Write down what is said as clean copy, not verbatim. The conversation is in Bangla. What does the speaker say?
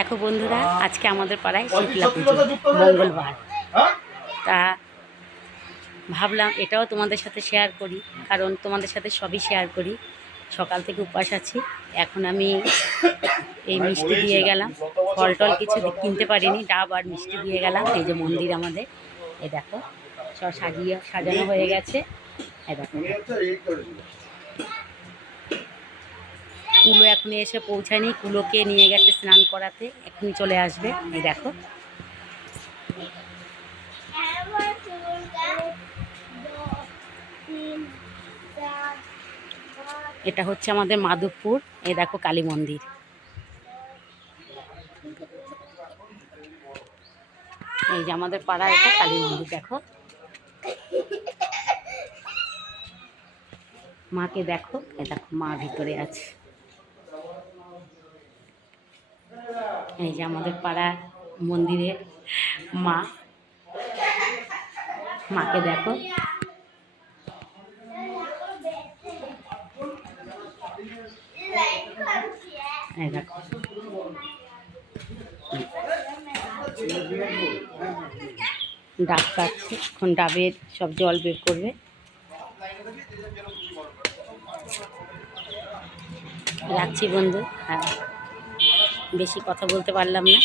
দেখো বন্ধুরা, আজকে আমাদের পাড়ায় শীতলা পুজো মঙ্গলবার। তা ভাবলাম এটাও তোমাদের সাথে শেয়ার করি, কারণ তোমাদের সাথে সবই শেয়ার করি। সকাল থেকে উপাস আছি। এখন আমি এই মিষ্টি দিয়ে গেলাম, ফল টল কিছু কিনতে পারিনি, ডাব আর মিষ্টি দিয়ে গেলাম। এই যে মন্দির আমাদের, এই দেখো সব সাজানো হয়ে গেছে। এই দেখো কুলো এখনই এসে পৌঁছায়নি, কুলোকে নিয়ে গেছে স্নান করাতে, এখনই চলে আসবে। এই দেখো এটা হচ্ছে আমাদের মাধবপুর। এই দেখো কালী মন্দির। এই যে আমাদের পাড়া, এটা কালী মন্দির। দেখো মাকে দেখো, এ দেখো মা ভিতরে আছে। এই যে আমাদের পাড়া মন্দিরের মা, মাকে দেখো। এই দেখো ডাব কাটছে, এখন ডাবের সব জল বের করবে। রাখছি বন্ধু, হ্যাঁ বেশি কথা বলতে পারলাম না।